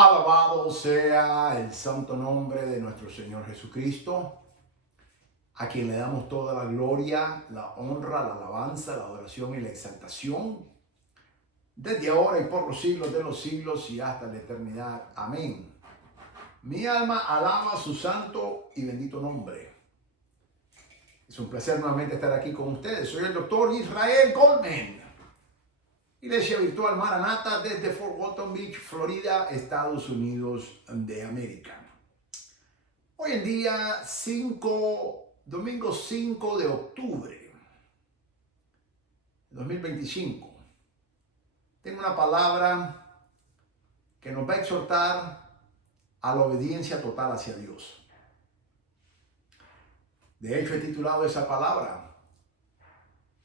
Alabado sea el santo nombre de nuestro Señor Jesucristo, a quien le damos toda la gloria, la honra, la alabanza, la adoración y la exaltación, desde ahora y por los siglos de los siglos y hasta la eternidad. Amén. Mi alma alaba su santo y bendito nombre. Es un placer nuevamente estar aquí con ustedes. Soy el doctor Israel Goldman, Iglesia Virtual Maranata desde Fort Walton Beach, Florida, Estados Unidos de América. Hoy en día, domingo 5 de octubre de 2025, tengo una palabra que nos va a exhortar a la obediencia total hacia Dios. De hecho, he titulado esa palabra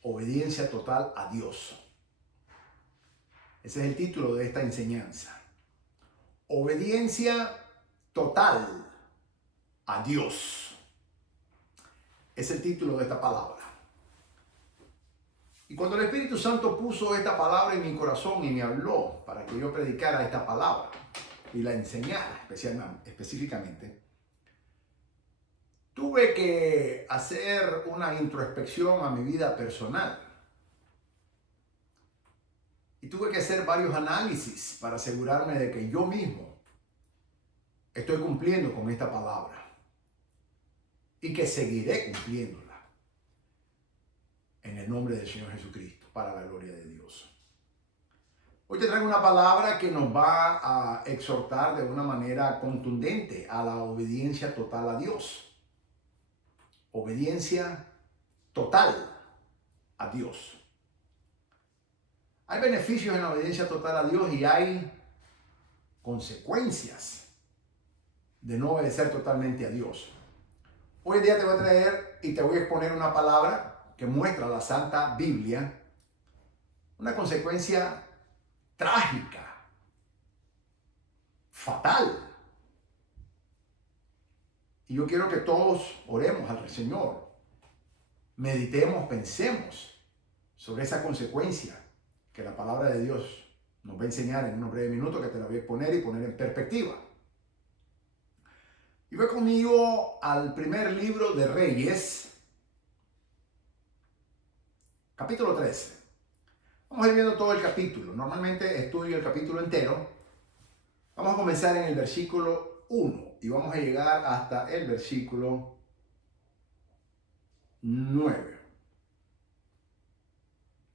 Obediencia total a Dios. Ese es el título de esta enseñanza. Obediencia total a Dios. Es el título de esta palabra. Y cuando el Espíritu Santo puso esta palabra en mi corazón y me habló para que yo predicara esta palabra y la enseñara específicamente, tuve que hacer una introspección a mi vida personal. Y tuve que hacer varios análisis para asegurarme de que yo mismo estoy cumpliendo con esta palabra y que seguiré cumpliéndola en el nombre del Señor Jesucristo, para la gloria de Dios. Hoy te traigo una palabra que nos va a exhortar de una manera contundente a la obediencia total a Dios. Obediencia total a Dios. Hay beneficios en la obediencia total a Dios y hay consecuencias de no obedecer totalmente a Dios. Hoy en día te voy a traer y te voy a exponer una palabra que muestra la Santa Biblia, una consecuencia trágica, fatal. Y yo quiero que todos oremos al Señor, meditemos, pensemos sobre esa consecuencia que la palabra de Dios nos va a enseñar en unos breves minutos, que te la voy a exponer y poner en perspectiva. Y ve conmigo al primer libro de Reyes, capítulo 13. Vamos a ir viendo todo el capítulo. Normalmente estudio el capítulo entero. Vamos a comenzar en el versículo 1 y vamos a llegar hasta el versículo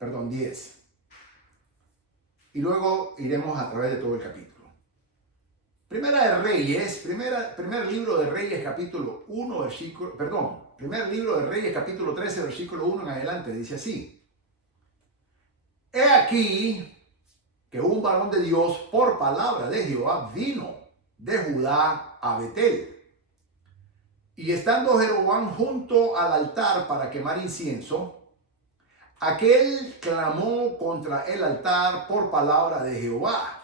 10. Y luego iremos a través de todo el capítulo. Primer libro de Reyes, capítulo 1, primer libro de Reyes, capítulo 13, versículo 1 en adelante, dice así: He aquí que un varón de Dios, por palabra de Jehová, vino de Judá a Betel. Y estando Jeroboam junto al altar para quemar incienso, aquel clamó contra el altar por palabra de Jehová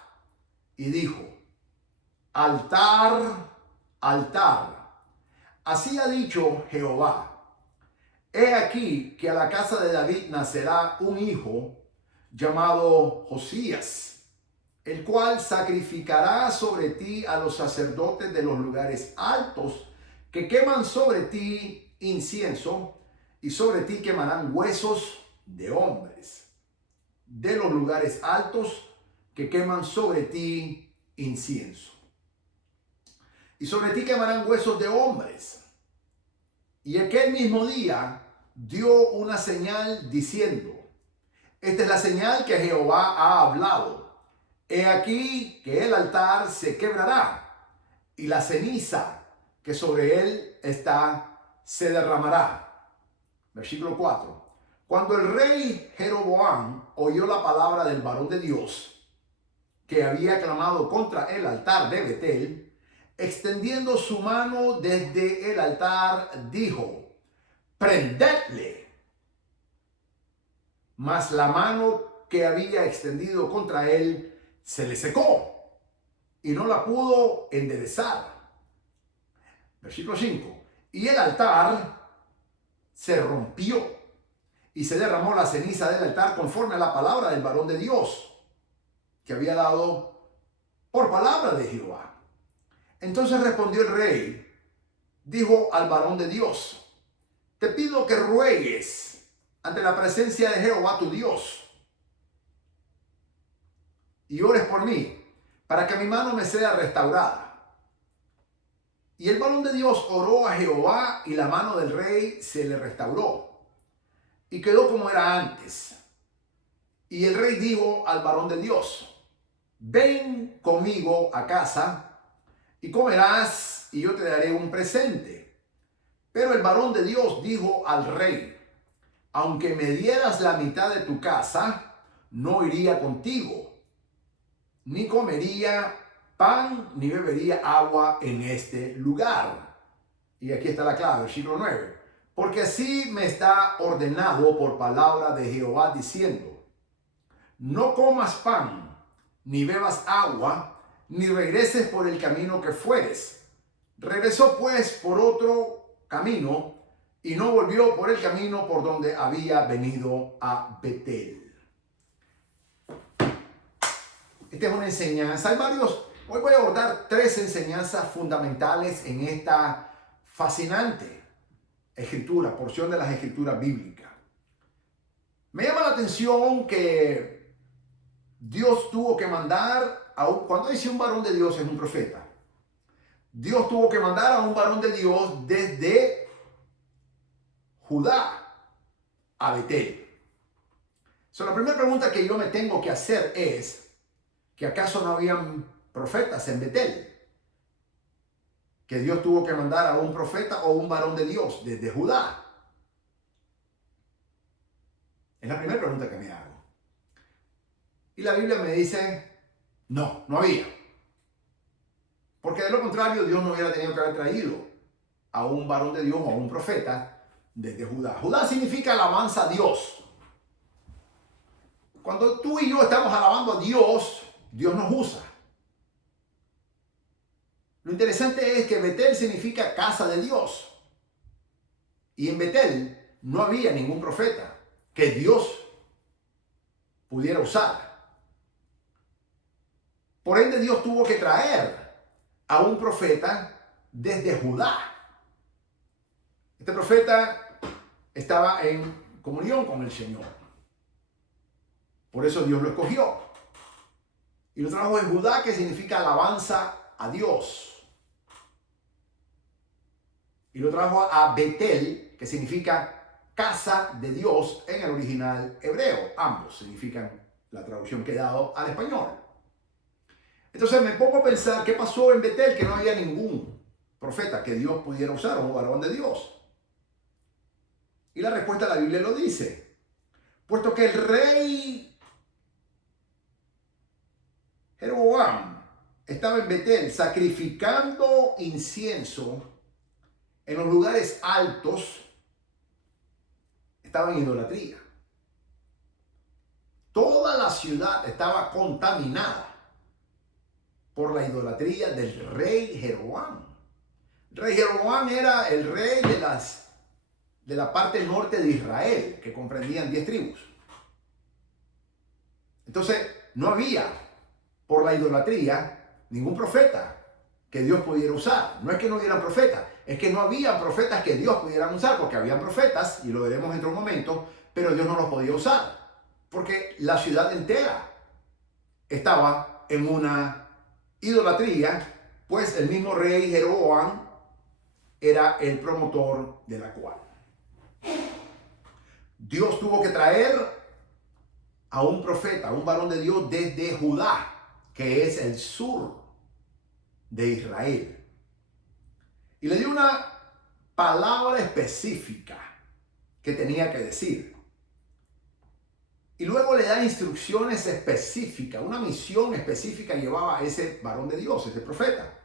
y dijo: Altar, altar, así ha dicho Jehová: He aquí que a la casa de David nacerá un hijo llamado Josías, el cual sacrificará sobre ti a los sacerdotes de los lugares altos que queman sobre ti incienso, y sobre ti quemarán huesos de hombres. De los lugares altos que queman sobre ti incienso. Y sobre ti quemarán huesos de hombres. Y aquel mismo día dio una señal diciendo: Esta es la señal que Jehová ha hablado. He aquí que el altar se quebrará y la ceniza que sobre él está se derramará. Versículo 4. Cuando el rey Jeroboam oyó la palabra del varón de Dios que había clamado contra el altar de Betel, extendiendo su mano desde el altar, dijo: Prendedle. Mas la mano que había extendido contra él se le secó y no la pudo enderezar. Versículo 5. Y el altar se rompió y se derramó la ceniza del altar conforme a la palabra del varón de Dios que había dado por palabra de Jehová. Entonces respondió el rey, dijo al varón de Dios, te pido que ruegues ante la presencia de Jehová tu Dios y ores por mí, para que mi mano me sea restaurada. Y el varón de Dios oró a Jehová y la mano del rey se le restauró y quedó como era antes. Y el rey dijo al varón de Dios, ven conmigo a casa y comerás y yo te daré un presente. Pero el varón de Dios dijo al rey, aunque me dieras la mitad de tu casa, no iría contigo, ni comería pan, ni bebería agua en este lugar. Y aquí está la clave, versículo 9. Porque así me está ordenado por palabra de Jehová diciendo, no comas pan, ni bebas agua, ni regreses por el camino que fueres. Regresó pues por otro camino y no volvió por el camino por donde había venido a Betel. Esta es una enseñanza. Hay varios. Hoy voy a abordar 3 enseñanzas fundamentales en esta fascinante escritura, porción de las escrituras bíblicas. Me llama la atención que Dios tuvo que mandar, cuando dice un varón de Dios es un profeta, Dios tuvo que mandar a un varón de Dios desde Judá a Betel. La primera pregunta que yo me tengo que hacer es, ¿que acaso no habían profetas en Betel? Que Dios tuvo que mandar a un profeta o un varón de Dios desde Judá. Es la primera pregunta que me hago. Y la Biblia me dice, no había. Porque de lo contrario, Dios no hubiera tenido que haber traído a un varón de Dios o a un profeta desde Judá. Judá significa alabanza a Dios. Cuando tú y yo estamos alabando a Dios, Dios nos usa. Lo interesante es que Betel significa casa de Dios. Y en Betel no había ningún profeta que Dios pudiera usar. Por ende, Dios tuvo que traer a un profeta desde Judá. Este profeta estaba en comunión con el Señor. Por eso Dios lo escogió. Y lo trajo en Judá, que significa alabanza a Dios. Y lo trajo a Betel, que significa casa de Dios en el original hebreo. Ambos significan la traducción que he dado al español. Entonces me pongo a pensar, ¿qué pasó en Betel? Que no había ningún profeta que Dios pudiera usar, o un varón de Dios. Y la respuesta la Biblia lo dice. Puesto que el rey Jeroboam estaba en Betel sacrificando incienso en los lugares altos, estaba en idolatría. Toda la ciudad estaba contaminada por la idolatría del rey Jeroboam. El rey Jeroboam era el rey de la parte norte de Israel, que comprendían 10 tribus. Entonces, no había, por la idolatría, ningún profeta que Dios pudiera usar. No es que no hubieran profetas, es que no había profetas que Dios pudiera usar, porque habían profetas, y lo veremos dentro de un momento, pero Dios no los podía usar, porque la ciudad entera estaba en una idolatría, pues el mismo rey Jeroboam era el promotor de la cual. Dios tuvo que traer a un profeta, a un varón de Dios desde Judá, que es el sur de Israel. Y le dio una palabra específica que tenía que decir. Y luego le da instrucciones específicas, una misión específica llevaba a ese varón de Dios, ese profeta.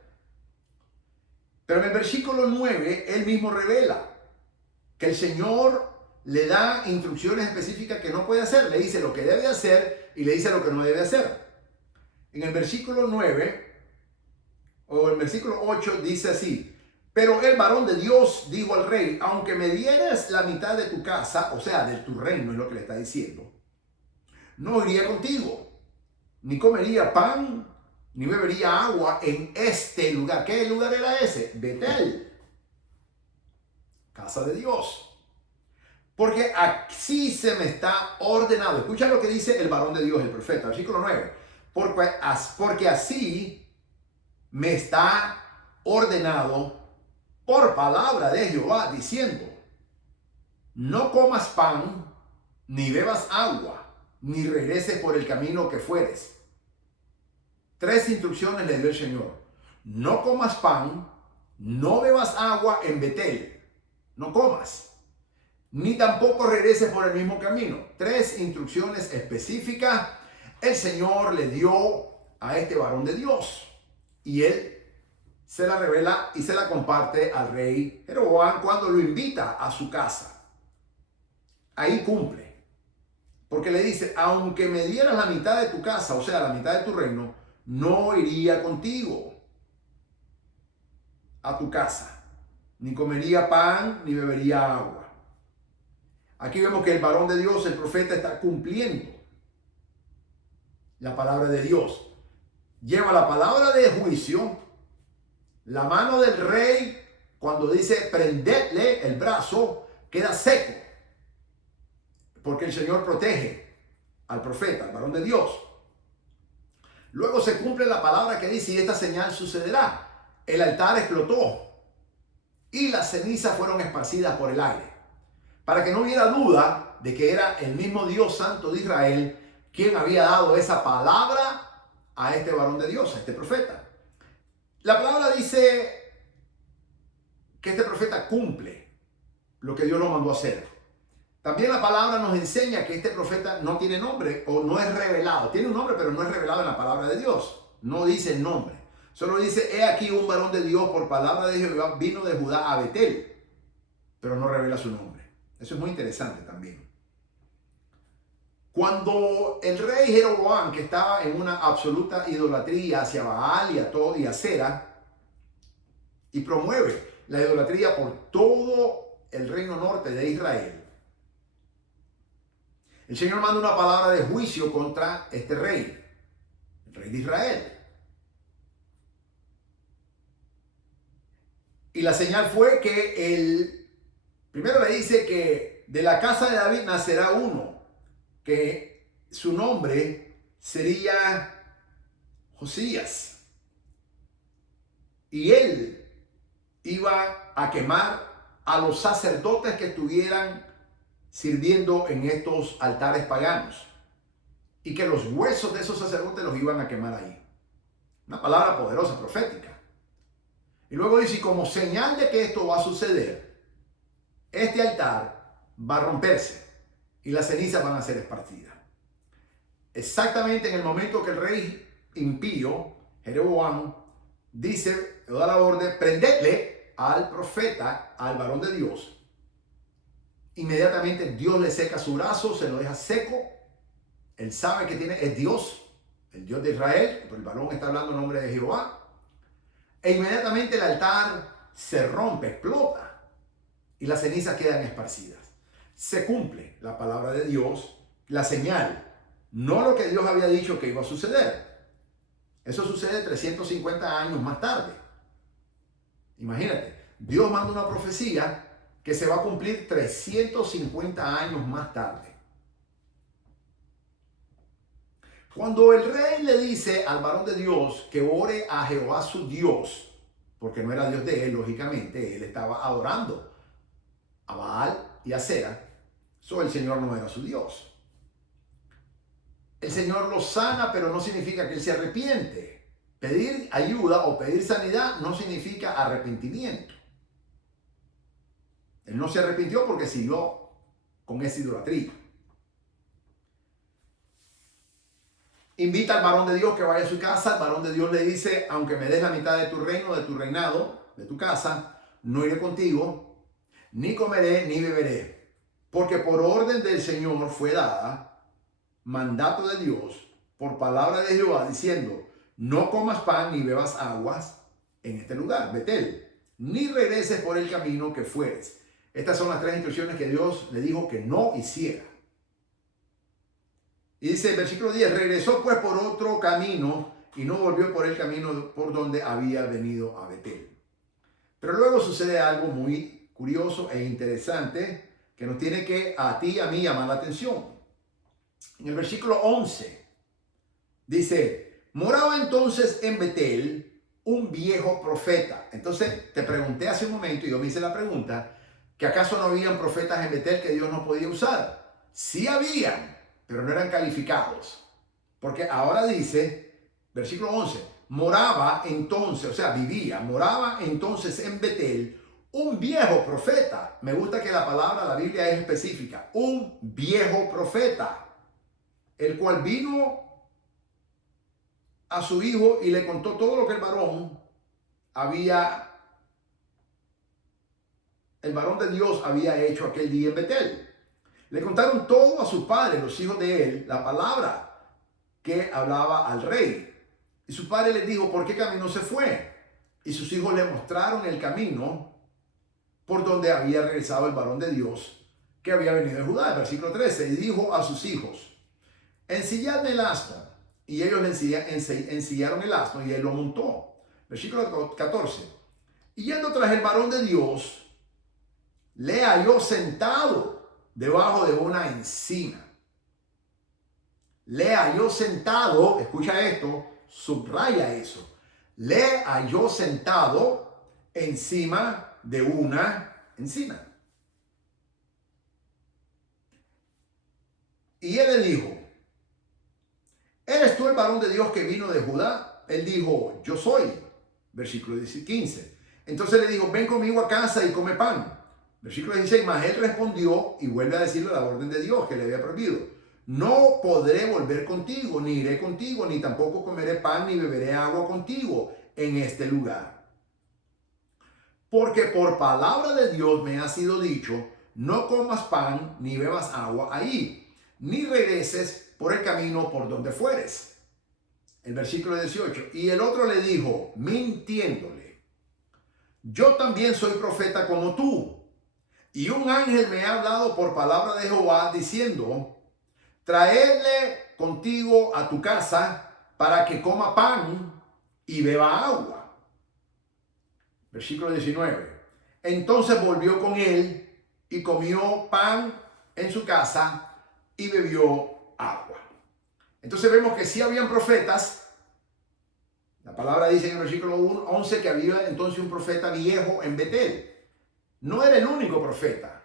Pero en el versículo 9, él mismo revela que el Señor le da instrucciones específicas que no puede hacer. Le dice lo que debe hacer y le dice lo que no debe hacer. En el versículo 9, o el versículo 8 dice así: pero el varón de Dios dijo al rey, aunque me dieras la mitad de tu casa, o sea, de tu reino, es lo que le está diciendo, no iría contigo, ni comería pan, ni bebería agua en este lugar. ¿Qué lugar era ese? Betel, casa de Dios. Porque así se me está ordenado. Escucha lo que dice el varón de Dios, el profeta, versículo 9. Porque así me está ordenado por palabra de Jehová, diciendo: no comas pan, ni bebas agua, ni regreses por el camino que fueres. 3 instrucciones le dio el Señor. No comas pan, no bebas agua en Betel, no comas, ni tampoco regreses por el mismo camino. 3 instrucciones específicas el Señor le dio a este varón de Dios. Y él se la revela y se la comparte al rey Jeroboam cuando lo invita a su casa. Ahí cumple. Porque le dice: aunque me dieras la mitad de tu casa, o sea, la mitad de tu reino, no iría contigo a tu casa, ni comería pan, ni bebería agua. Aquí vemos que el varón de Dios, el profeta, está cumpliendo la palabra de Dios. Lleva la palabra de juicio. La mano del rey, cuando dice prendedle el brazo, queda seco. Porque el Señor protege al profeta, al varón de Dios. Luego se cumple la palabra que dice: y esta señal sucederá. El altar explotó y las cenizas fueron esparcidas por el aire. Para que no hubiera duda de que era el mismo Dios Santo de Israel quien había dado esa palabra a este varón de Dios, a este profeta. La palabra dice que este profeta cumple lo que Dios lo mandó a hacer. También la palabra nos enseña que este profeta no tiene nombre o no es revelado. Tiene un nombre, pero no es revelado en la palabra de Dios. No dice el nombre. Solo dice: he aquí un varón de Dios por palabra de Jehová vino de Judá a Betel. Pero no revela su nombre. Eso es muy interesante también. Cuando el rey Jeroboam, que estaba en una absoluta idolatría hacia Baal y a todo y a Acera, y promueve la idolatría por todo el reino norte de Israel, el Señor manda una palabra de juicio contra este rey, el rey de Israel. Y la señal fue que primero le dice que de la casa de David nacerá uno, que su nombre sería Josías. Y él iba a quemar a los sacerdotes que estuvieran sirviendo en estos altares paganos. Y que los huesos de esos sacerdotes los iban a quemar ahí. Una palabra poderosa, profética. Y luego dice: y como señal de que esto va a suceder, este altar va a romperse y las cenizas van a ser esparcidas. Exactamente en el momento que el rey impío, Jeroboam, dice, da la orden: prendedle al profeta, al varón de Dios. Inmediatamente Dios le seca su brazo, se lo deja seco. Él sabe que es Dios, el Dios de Israel, pero el varón está hablando en nombre de Jehová. E inmediatamente el altar se rompe, explota, y las cenizas quedan esparcidas. Se cumple la palabra de Dios, la señal, no lo que Dios había dicho que iba a suceder. Eso sucede 350 años más tarde. Imagínate, Dios manda una profecía que se va a cumplir 350 años más tarde. Cuando el rey le dice al varón de Dios que ore a Jehová su Dios, porque no era Dios de él, lógicamente, él estaba adorando a Baal y a Acera, el Señor no era su Dios. El Señor lo sana, pero no significa que él se arrepiente. Pedir ayuda o pedir sanidad no significa arrepentimiento. Él no se arrepintió porque siguió con esa idolatría. Invita al varón de Dios que vaya a su casa. El varón de Dios le dice: aunque me des la mitad de tu reino, de tu reinado, de tu casa, no iré contigo, ni comeré, ni beberé. Porque por orden del Señor fue dada, mandato de Dios, por palabra de Jehová, diciendo: no comas pan, ni bebas aguas en este lugar, Betel, ni regreses por el camino que fueres. Estas son las 3 instrucciones que Dios le dijo que no hiciera. Y dice el versículo 10: regresó pues por otro camino y no volvió por el camino por donde había venido a Betel. Pero luego sucede algo muy curioso e interesante que nos tiene que a ti y a mí llamar la atención. En el versículo 11 dice, moraba entonces en Betel un viejo profeta. Entonces te pregunté hace un momento, y yo me hice la pregunta, que acaso no habían profetas en Betel que Dios no podía usar. Sí habían, pero no eran calificados. Porque ahora dice, versículo 11, moraba entonces, o sea, moraba entonces en Betel un viejo profeta. Me gusta que la palabra, la Biblia es específica, un viejo profeta, el cual vino a su hijo y le contó todo lo que el varón de Dios había hecho aquel día en Betel. Le contaron todo a sus padres, los hijos de él, la palabra que hablaba al rey. Y su padre le dijo, ¿por qué camino se fue? Y sus hijos le mostraron el camino por donde había regresado el varón de Dios que había venido de Judá. Versículo 13, y dijo a sus hijos, ensilladme el asno. Y ellos le ensillaron el asno y él lo montó. Versículo 14, y yendo tras el varón de Dios, le halló sentado debajo de una encina. Le halló sentado, escucha esto, subraya eso. Le halló sentado encima de una encina. Y él le dijo, ¿eres tú el varón de Dios que vino de Judá? Él dijo, yo soy. Versículo 15. Entonces le dijo, ven conmigo a casa y come pan. Versículo 16, mas él respondió y vuelve a decirle la orden de Dios que le había prohibido. No podré volver contigo, ni iré contigo, ni tampoco comeré pan, ni beberé agua contigo en este lugar. Porque por palabra de Dios me ha sido dicho, no comas pan, ni bebas agua ahí, ni regreses por el camino por donde fueres. El versículo 18, y el otro le dijo, mintiéndole, yo también soy profeta como tú. Y un ángel me ha hablado por palabra de Jehová diciendo, traedle contigo a tu casa para que coma pan y beba agua. Versículo 19. Entonces volvió con él y comió pan en su casa y bebió agua. Entonces vemos que sí habían profetas. La palabra dice en el versículo 11 que había entonces un profeta viejo en Betel. No era el único profeta.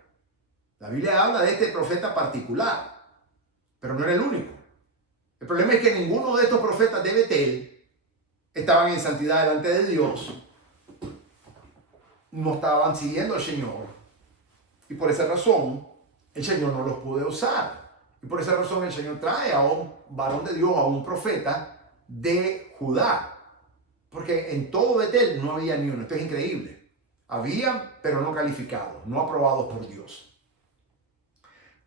La Biblia habla de este profeta particular, pero no era el único. El problema es que ninguno de estos profetas de Betel estaban en santidad delante de Dios, no estaban siguiendo al Señor, y por esa razón el Señor no los pudo usar. Y por esa razón el Señor trae a un varón de Dios, a un profeta de Judá, porque en todo Betel no había ni uno. Esto es increíble. Habían, pero no calificados, no aprobados por Dios.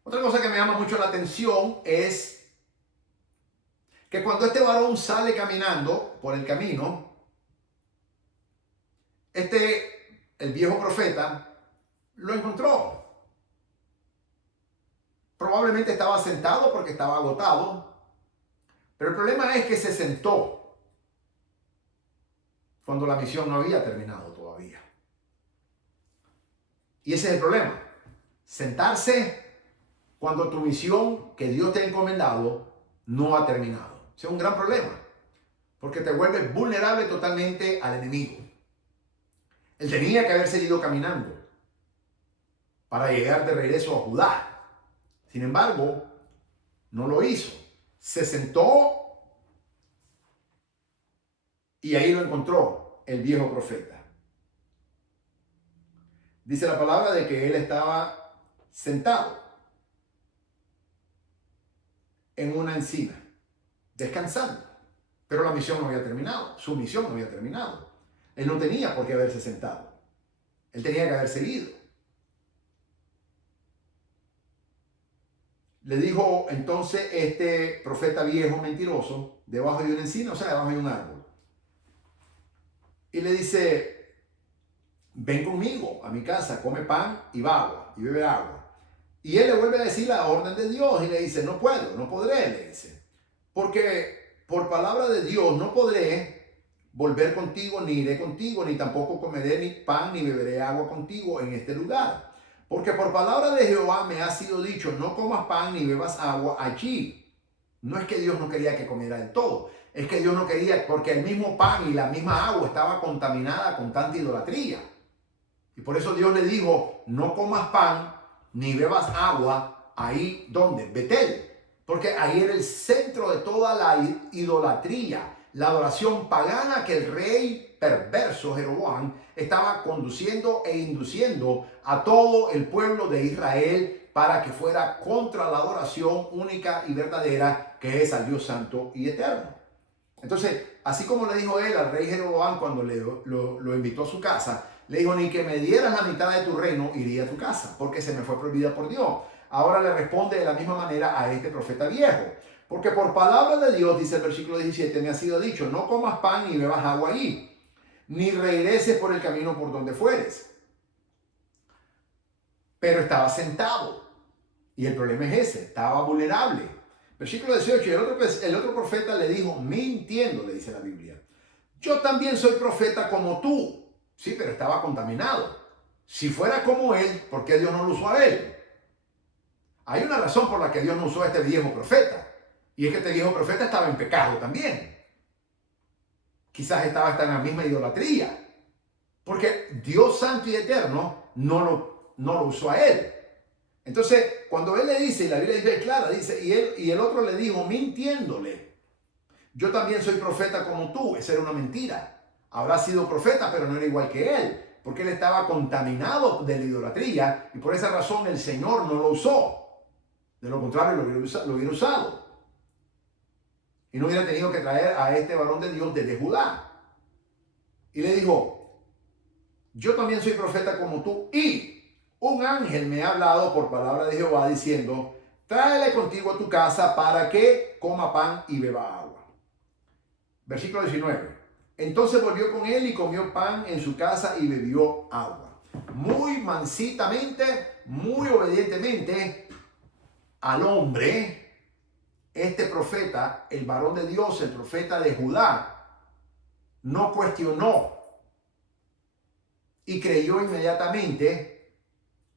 Otra cosa que me llama mucho la atención es que cuando este varón sale caminando por el camino, el viejo profeta lo encontró. Probablemente estaba sentado porque estaba agotado, pero el problema es que se sentó cuando la misión no había terminado todavía. Y ese es el problema. Sentarse cuando tu misión que Dios te ha encomendado no ha terminado. Ese es un gran problema, porque te vuelves vulnerable totalmente al enemigo. Él tenía que haber seguido caminando para llegar de regreso a Judá. Sin embargo, no lo hizo. Se sentó y ahí lo encontró el viejo profeta. Dice la palabra de que él estaba sentado en una encina, descansando. Pero la misión no había terminado, su misión no había terminado. Él no tenía por qué haberse sentado. Él tenía que haber seguido. Le dijo entonces este profeta viejo mentiroso, debajo de una encina, o sea, debajo de un árbol. Y le dice, ven conmigo a mi casa, come pan y bebe agua. Y él le vuelve a decir la orden de Dios y le dice, no puedo, no podré, le dice. Porque por palabra de Dios no podré volver contigo, ni iré contigo, ni tampoco comeré ni pan, ni beberé agua contigo en este lugar. Porque por palabra de Jehová me ha sido dicho, no comas pan ni bebas agua allí. No es que Dios no quería que comiera del todo, es que Dios no quería, porque el mismo pan y la misma agua estaba contaminada con tanta idolatría. Y por eso Dios le dijo, no comas pan ni bebas agua ahí donde, Betel. Porque ahí era el centro de toda la idolatría, la adoración pagana que el rey perverso Jeroboam estaba conduciendo e induciendo a todo el pueblo de Israel para que fuera contra la adoración única y verdadera que es al Dios santo y eterno. Entonces, así como le dijo él al rey Jeroboam cuando lo invitó a su casa, le dijo, ni que me dieras la mitad de tu reino, iría a tu casa, porque se me fue prohibida por Dios. Ahora le responde de la misma manera a este profeta viejo. Porque por palabra de Dios, dice el versículo 17, me ha sido dicho, no comas pan ni bebas agua allí, ni regreses por el camino por donde fueres. Pero estaba sentado. Y el problema es ese, estaba vulnerable. Versículo 18, el otro profeta le dijo, mintiendo, le dice la Biblia, yo también soy profeta como tú. Sí, pero estaba contaminado. Si fuera como él, ¿por qué Dios no lo usó a él? Hay una razón por la que Dios no usó a este viejo profeta. Y es que este viejo profeta estaba en pecado también. Quizás estaba hasta en la misma idolatría. Porque Dios santo y eterno no lo usó a él. Entonces, cuando él le dice, y la Biblia dice clara, dice, y el otro le dijo, mintiéndole, yo también soy profeta como tú. Esa era una mentira. Habrá sido profeta, pero no era igual que él. Porque él estaba contaminado de la idolatría. Y por esa razón el Señor no lo usó. De lo contrario, lo hubiera usado. Y no hubiera tenido que traer a este varón de Dios desde Judá. Y le dijo, yo también soy profeta como tú. Y un ángel me ha hablado por palabra de Jehová diciendo, tráele contigo a tu casa para que coma pan y beba agua. Versículo 19. Entonces volvió con él y comió pan en su casa y bebió agua. Muy mansitamente, muy obedientemente, al hombre, este profeta, el varón de Dios, el profeta de Judá, no cuestionó y creyó inmediatamente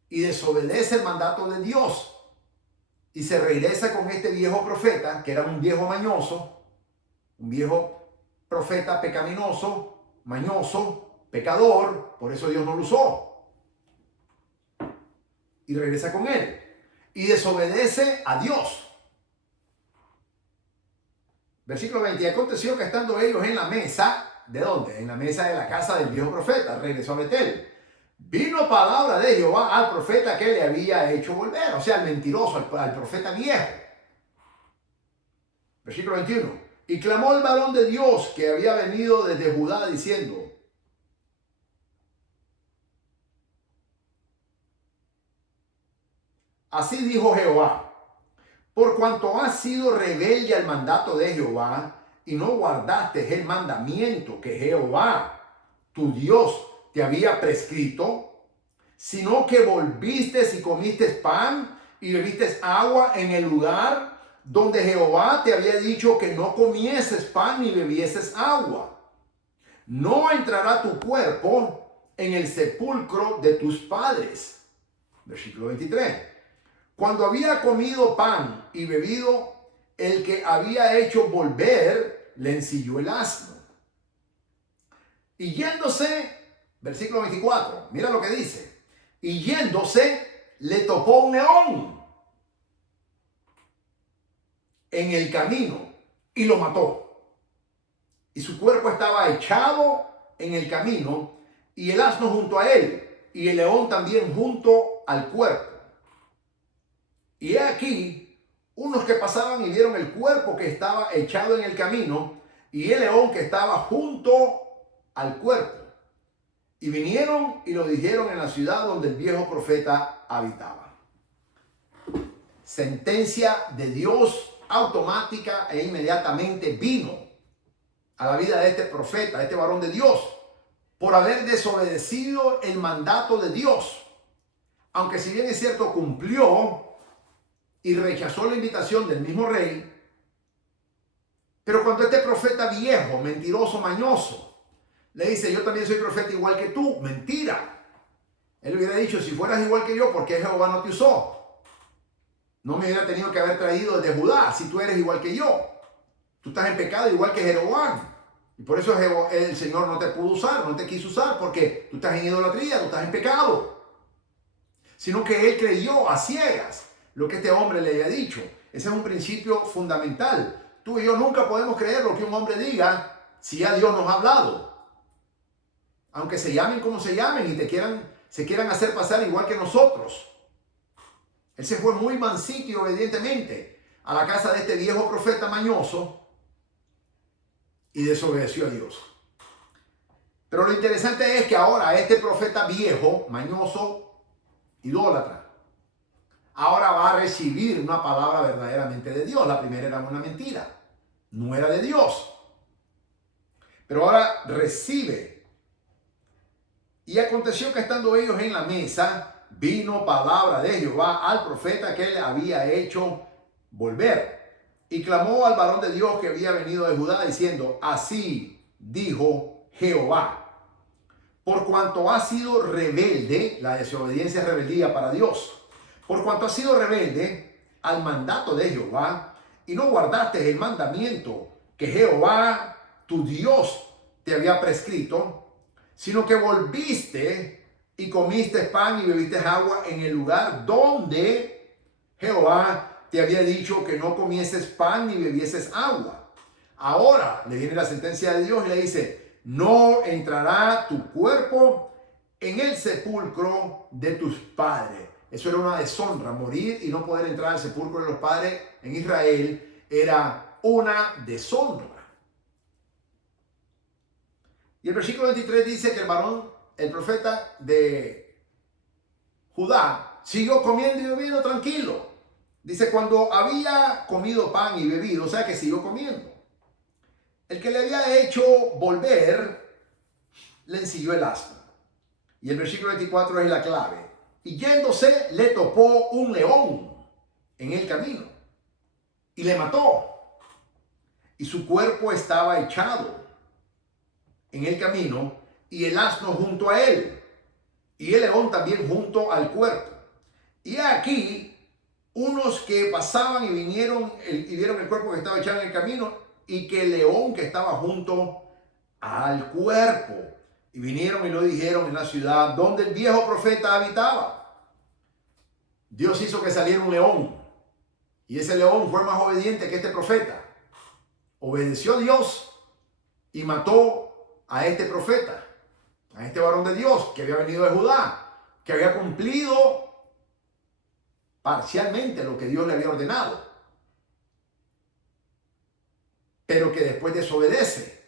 y desobedece el mandato de Dios y se regresa con este viejo profeta, que era un viejo mañoso, un viejo profeta pecaminoso, mañoso, pecador, por eso Dios no lo usó. Y regresa con él. Y desobedece a Dios. Versículo 20. Y aconteció que estando ellos en la mesa, ¿de dónde? En la mesa de la casa del viejo profeta, regresó a Betel. Vino palabra de Jehová al profeta que le había hecho volver, o sea, al mentiroso, al profeta viejo. Versículo 21. Y clamó el varón de Dios que había venido desde Judá diciendo, así dijo Jehová, por cuanto has sido rebelde al mandato de Jehová y no guardaste el mandamiento que Jehová, tu Dios, te había prescrito, sino que volviste y comiste pan y bebiste agua en el lugar donde Jehová te había dicho que no comieses pan ni bebieses agua. No entrará tu cuerpo en el sepulcro de tus padres. Versículo 23. Cuando había comido pan y bebido, el que había hecho volver, le ensilló el asno. Y yéndose, versículo 24, mira lo que dice. Y yéndose, le topó un león en el camino y lo mató. Y su cuerpo estaba echado en el camino y el asno junto a él y el león también junto al cuerpo. Y he aquí, unos que pasaban y vieron el cuerpo que estaba echado en el camino y el león que estaba junto al cuerpo. Y vinieron y lo dijeron en la ciudad donde el viejo profeta habitaba. Sentencia de Dios automática e inmediatamente vino a la vida de este profeta, de este varón de Dios, por haber desobedecido el mandato de Dios. Aunque si bien es cierto, cumplió y rechazó la invitación del mismo rey, Pero cuando este profeta viejo, mentiroso, mañoso, le dice, yo también soy profeta igual que tú, mentira. Él hubiera dicho, si fueras igual que yo, ¿por qué Jehová no te usó? No me hubiera tenido que haber traído desde Judá, si tú eres igual que yo. Tú estás en pecado igual que Jeroboam. Y por eso el Señor no te pudo usar, no te quiso usar, porque tú estás en idolatría, tú estás en pecado. Sino que él creyó a ciegas lo que este hombre le había dicho. Ese es un principio fundamental. Tú y yo nunca podemos creer lo que un hombre diga si ya Dios nos ha hablado. Aunque se llamen como se llamen y se quieran hacer pasar igual que nosotros. Él se fue muy mansito y obedientemente a la casa de este viejo profeta mañoso y desobedeció a Dios. Pero lo interesante es que ahora este profeta viejo, mañoso, idólatra, ahora va a recibir una palabra verdaderamente de Dios. La primera era una mentira, no era de Dios. Pero ahora recibe. Y aconteció que estando ellos en la mesa, vino palabra de Jehová al profeta que le había hecho volver. Y clamó al varón de Dios que había venido de Judá, diciendo, así dijo Jehová. Por cuanto has sido rebelde, la desobediencia es rebeldía para Dios. Por cuanto has sido rebelde al mandato de Jehová y no guardaste el mandamiento que Jehová, tu Dios, te había prescrito, sino que volviste y comiste pan y bebiste agua en el lugar donde Jehová te había dicho que no comieses pan ni bebieses agua. Ahora le viene la sentencia de Dios y le dice, no entrará tu cuerpo en el sepulcro de tus padres. Eso era una deshonra, morir y no poder entrar al sepulcro de los padres en Israel era una deshonra. Y el versículo 23 dice que el profeta de Judá, siguió comiendo y bebiendo tranquilo. Dice, cuando había comido pan y bebido, o sea que siguió comiendo. El que le había hecho volver, le ensilló el asno. Y el versículo 24 es la clave. Y yéndose, le topó un león en el camino y le mató. Y su cuerpo estaba echado en el camino y el asno junto a él y el león también junto al cuerpo. Y aquí unos que pasaban y vinieron y vieron el cuerpo que estaba echado en el camino y que el león que estaba junto al cuerpo. Y vinieron y lo dijeron en la ciudad donde el viejo profeta habitaba. Dios hizo que saliera un león y ese león fue más obediente que este profeta. Obedeció a Dios y mató a este profeta, a este varón de Dios que había venido de Judá, que había cumplido parcialmente lo que Dios le había ordenado, pero que después desobedece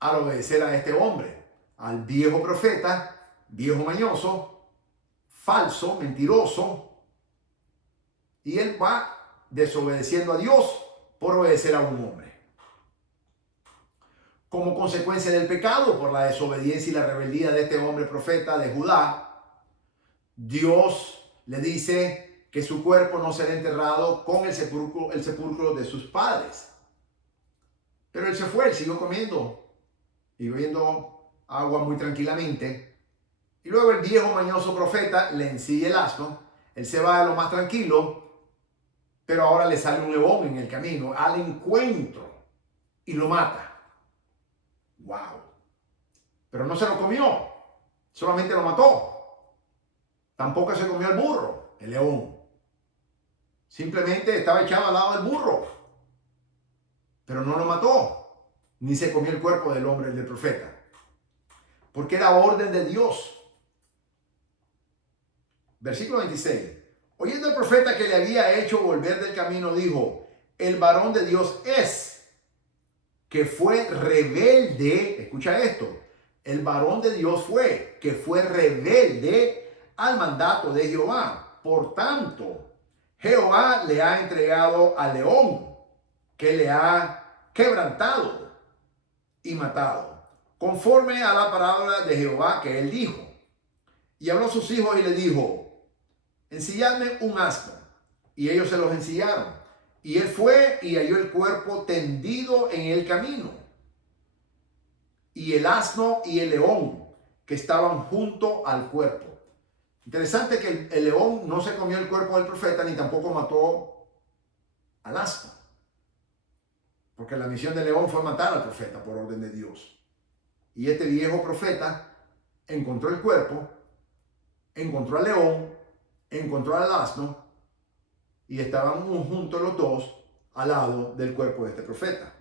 al obedecer a este hombre, al viejo profeta, viejo mañoso, falso, mentiroso, y él va desobedeciendo a Dios por obedecer a un hombre. Como consecuencia del pecado, por la desobediencia y la rebeldía de este hombre profeta de Judá, Dios le dice que su cuerpo no será enterrado con el sepulcro de sus padres. Pero él se fue, él siguió comiendo y bebiendo agua muy tranquilamente. Y luego el viejo mañoso profeta le ensilla el asno, él se va a lo más tranquilo, pero ahora le sale un león en el camino al encuentro y lo mata. ¡Wow! Pero no se lo comió, solamente lo mató. Tampoco se comió el burro, el león. Simplemente estaba echado al lado del burro. Pero no lo mató, ni se comió el cuerpo del hombre, del profeta. Porque era orden de Dios. Versículo 26. Oyendo el profeta que le había hecho volver del camino, dijo, el varón de Dios es que fue rebelde, escucha esto, el varón de Dios fue, que fue rebelde al mandato de Jehová. Por tanto, Jehová le ha entregado al león, que le ha quebrantado y matado, conforme a la palabra de Jehová que él dijo. Y habló a sus hijos y le dijo, ensilladme un asno. Y ellos se los ensillaron. Y él fue y halló el cuerpo tendido en el camino, y el asno y el león que estaban junto al cuerpo. Interesante que el león no se comió el cuerpo del profeta ni tampoco mató al asno, porque la misión del león fue matar al profeta por orden de Dios. Y este viejo profeta encontró el cuerpo, encontró al león, encontró al asno, y estaban juntos los dos al lado del cuerpo de este profeta.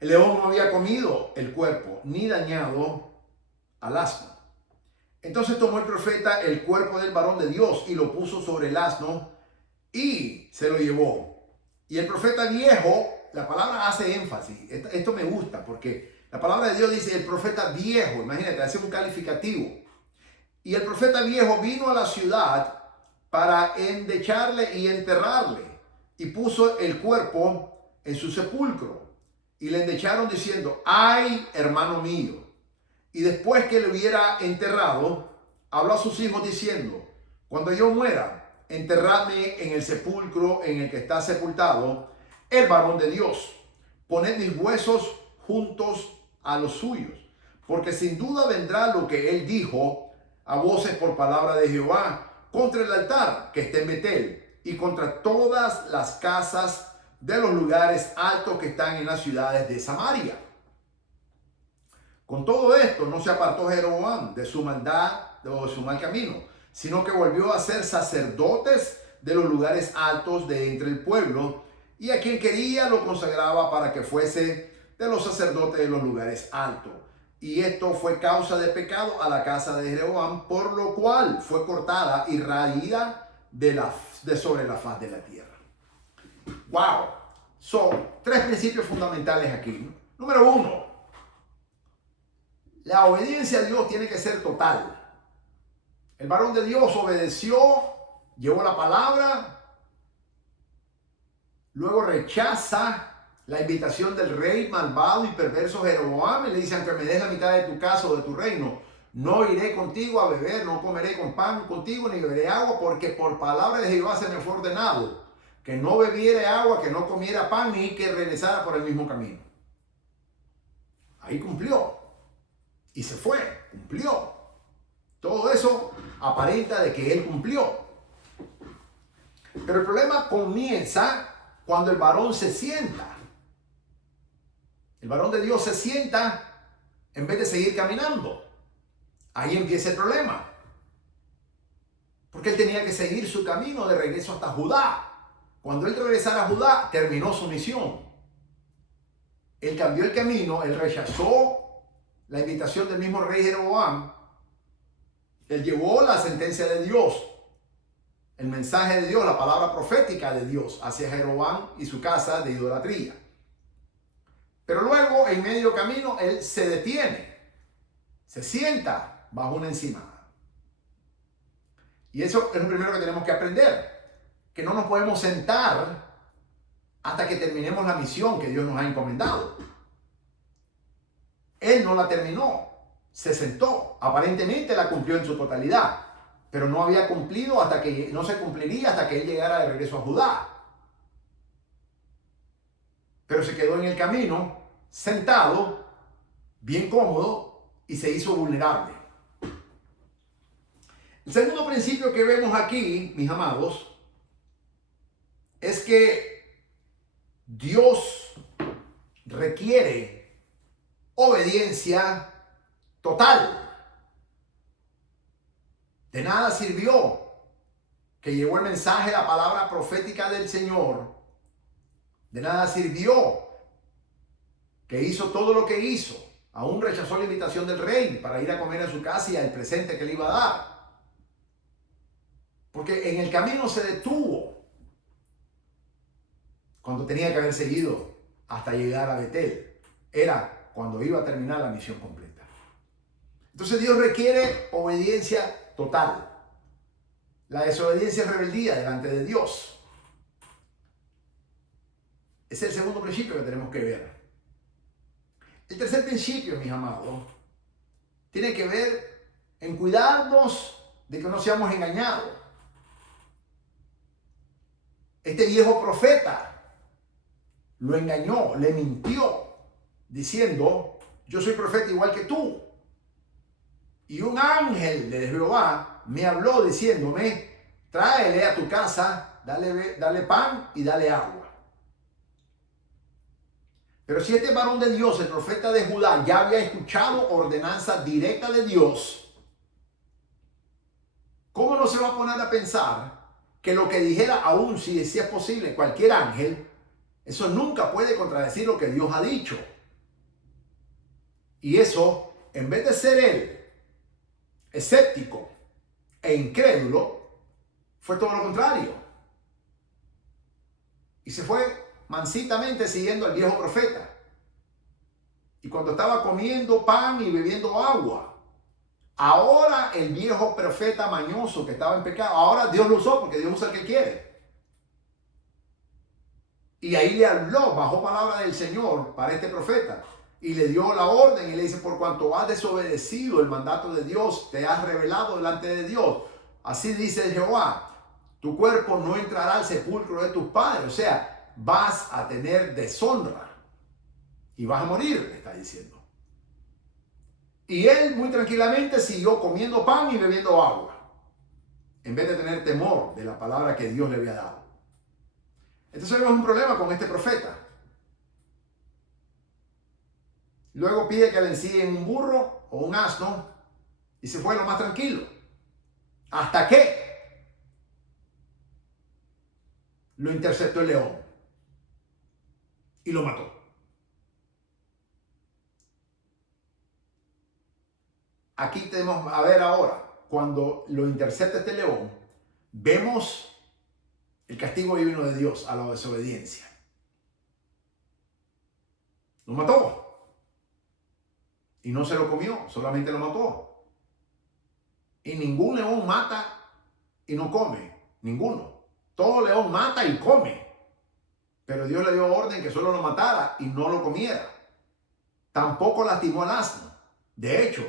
El león no había comido el cuerpo ni dañado al asno. Entonces tomó el profeta el cuerpo del varón de Dios y lo puso sobre el asno y se lo llevó. Y el profeta viejo, la palabra hace énfasis. Esto me gusta porque la palabra de Dios dice el profeta viejo. Imagínate, hace un calificativo. Y el profeta viejo vino a la ciudad para endecharle y enterrarle. Y puso el cuerpo en su sepulcro. Y le endecharon diciendo, ay, hermano mío. Y después que le hubiera enterrado, habló a sus hijos diciendo, cuando yo muera, enterradme en el sepulcro en el que está sepultado el varón de Dios. Poned mis huesos juntos a los suyos, porque sin duda vendrá lo que él dijo a voces por palabra de Jehová contra el altar que está en Betel y contra todas las casas de los lugares altos que están en las ciudades de Samaria. Con todo esto no se apartó Jeroboam de su maldad o de su mal camino, sino que volvió a ser sacerdotes de los lugares altos de entre el pueblo, y a quien quería lo consagraba para que fuese de los sacerdotes de los lugares altos. Y esto fue causa de pecado a la casa de Jeroboam, por lo cual fue cortada y raída de sobre la faz de la tierra. Wow. Son tres principios fundamentales aquí. Número uno, la obediencia a Dios tiene que ser total. El varón de Dios obedeció, llevó la palabra, luego rechaza la invitación del rey malvado y perverso Jeroboam y le dice, aunque me des la mitad de tu casa o de tu reino, no iré contigo a beber, no comeré con pan contigo, ni beberé agua, porque por palabra de Jehová se me fue ordenado que no bebiera agua, que no comiera pan, ni que regresara por el mismo camino. Ahí cumplió. Y se fue, cumplió. Todo eso aparenta de que él cumplió. Pero el problema comienza cuando el varón se sienta. El varón de Dios se sienta en vez de seguir caminando. Ahí empieza el problema. Porque él tenía que seguir su camino de regreso hasta Judá. Cuando él regresara a Judá, terminó su misión. Él cambió el camino, él rechazó la invitación del mismo rey Jeroboam. Él llevó la sentencia de Dios, el mensaje de Dios, la palabra profética de Dios hacia Jeroboam y su casa de idolatría. Pero luego, en medio camino, él se detiene, se sienta bajo una encimada. Y eso es lo primero que tenemos que aprender, que no nos podemos sentar hasta que terminemos la misión que Dios nos ha encomendado. Él no la terminó, se sentó, aparentemente la cumplió en su totalidad, pero no había cumplido hasta que no se cumpliría hasta que él llegara de regreso a Judá. Pero se quedó en el camino, sentado, bien cómodo, y se hizo vulnerable. El segundo principio que vemos aquí, mis amados, es que Dios requiere obediencia total. De nada sirvió que llevó el mensaje, la palabra profética del Señor. De nada sirvió que hizo todo lo que hizo. Aún rechazó la invitación del rey para ir a comer a su casa y al presente que le iba a dar. Porque en el camino se detuvo cuando tenía que haber seguido hasta llegar a Betel. Era cuando iba a terminar la misión completa. Entonces Dios requiere obediencia total. La desobediencia es rebeldía delante de Dios. Ese es el segundo principio que tenemos que ver. El tercer principio, mis amados, tiene que ver en cuidarnos de que no seamos engañados. Este viejo profeta lo engañó, le mintió, diciendo, yo soy profeta igual que tú. Y un ángel de Jehová me habló diciéndome, tráele a tu casa, dale pan y dale agua. Pero si este varón de Dios, el profeta de Judá, ya había escuchado ordenanza directa de Dios, ¿cómo no se va a poner a pensar que lo que dijera, aún si es posible, cualquier ángel, eso nunca puede contradecir lo que Dios ha dicho? Y eso, en vez de ser él escéptico e incrédulo, fue todo lo contrario. Y se fue mansitamente siguiendo al viejo profeta. Y cuando estaba comiendo pan y bebiendo agua, ahora el viejo profeta mañoso que estaba en pecado, ahora Dios lo usó porque Dios usa el que quiere. Y ahí le habló, bajó palabra del Señor para este profeta. Y le dio la orden y le dice, por cuanto has desobedecido el mandato de Dios, te has rebelado delante de Dios. Así dice Jehová, tu cuerpo no entrará al sepulcro de tus padres. O sea, vas a tener deshonra y vas a morir, le está diciendo. Y él muy tranquilamente siguió comiendo pan y bebiendo agua, en vez de tener temor de la palabra que Dios le había dado. Entonces vemos un problema con este profeta. Luego pide que le ensillen un burro o un asno y se fue lo más tranquilo. Hasta que lo interceptó el león y lo mató. Aquí tenemos a ver ahora, cuando lo intercepta este león, vemos el castigo divino de Dios a la desobediencia. Lo mató. Y no se lo comió, solamente lo mató. Y ningún león mata y no come. Ninguno. Todo león mata y come. Pero Dios le dio orden que solo lo matara y no lo comiera. Tampoco lastimó al asno. De hecho,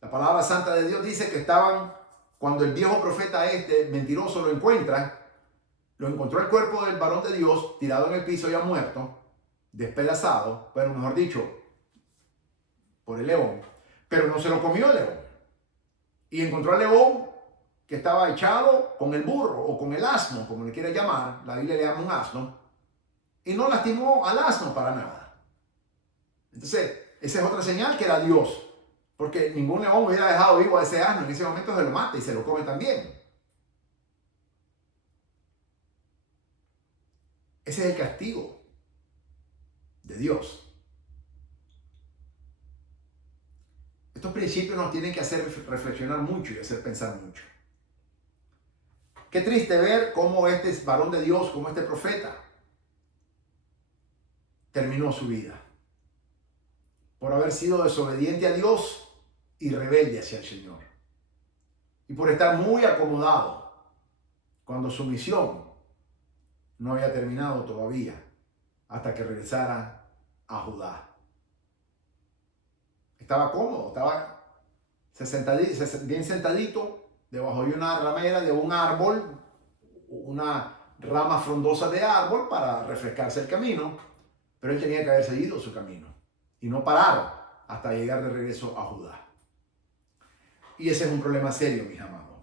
la palabra santa de Dios dice que estaban, cuando el viejo profeta este mentiroso lo encuentra, lo encontró el cuerpo del varón de Dios tirado en el piso ya muerto, despedazado, pero mejor dicho, por el león, pero no se lo comió el león. Y encontró al león que estaba echado con el burro o con el asno, como le quiera llamar, la Biblia le llama un asno, y no lastimó al asno para nada. Entonces, esa es otra señal que da Dios, porque ningún león hubiera dejado vivo a ese asno, en ese momento se lo mata y se lo come también. Ese es el castigo de Dios. Estos principios nos tienen que hacer reflexionar mucho y hacer pensar mucho. Qué triste ver cómo este varón de Dios, como este profeta, terminó su vida por haber sido desobediente a Dios y rebelde hacia el Señor. Y por estar muy acomodado cuando su misión no había terminado todavía hasta que regresara a Judá. Estaba cómodo, estaba bien sentadito debajo de una ramera de un árbol, una rama frondosa de árbol para refrescarse el camino, pero él tenía que haber seguido su camino y no parar hasta llegar de regreso a Judá. Y ese es un problema serio, mis amados.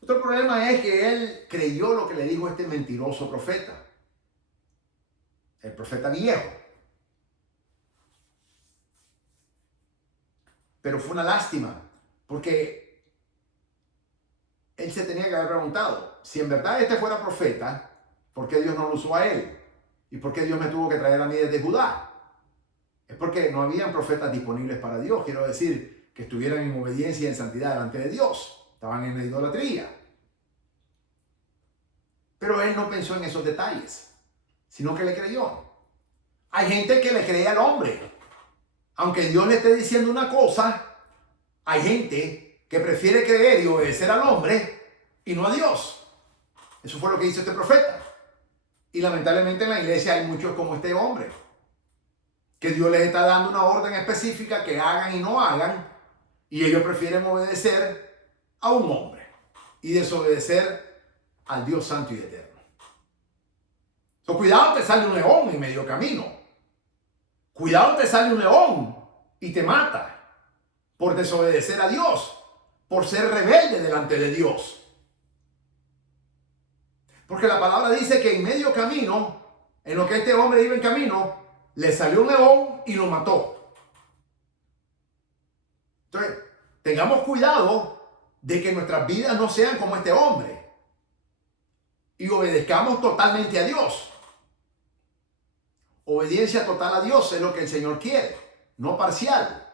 Otro problema es que él creyó lo que le dijo este mentiroso profeta, el profeta viejo. Pero fue una lástima, porque él se tenía que haber preguntado, si en verdad este fuera profeta, ¿por qué Dios no lo usó a él? ¿Y por qué Dios me tuvo que traer a mí desde Judá? Es porque no habían profetas disponibles para Dios, quiero decir, que estuvieran en obediencia y en santidad delante de Dios. Estaban en la idolatría. Pero él no pensó en esos detalles, sino que le creyó. Hay gente que le cree al hombre. Aunque Dios le esté diciendo una cosa, hay gente que prefiere creer y obedecer al hombre y no a Dios. Eso fue lo que hizo este profeta. Y lamentablemente en la iglesia hay muchos como este hombre, que Dios les está dando una orden específica que hagan y no hagan, y ellos prefieren obedecer a un hombre y desobedecer al Dios santo y eterno. Entonces, cuidado, te sale un león en medio camino. Cuidado, te sale un león y te mata por desobedecer a Dios, por ser rebelde delante de Dios. Porque la palabra dice que en medio camino, en lo que este hombre iba en camino, le salió un león y lo mató. Entonces, tengamos cuidado de que nuestras vidas no sean como este hombre y obedezcamos totalmente a Dios. Obediencia total a Dios es lo que el Señor quiere, no parcial.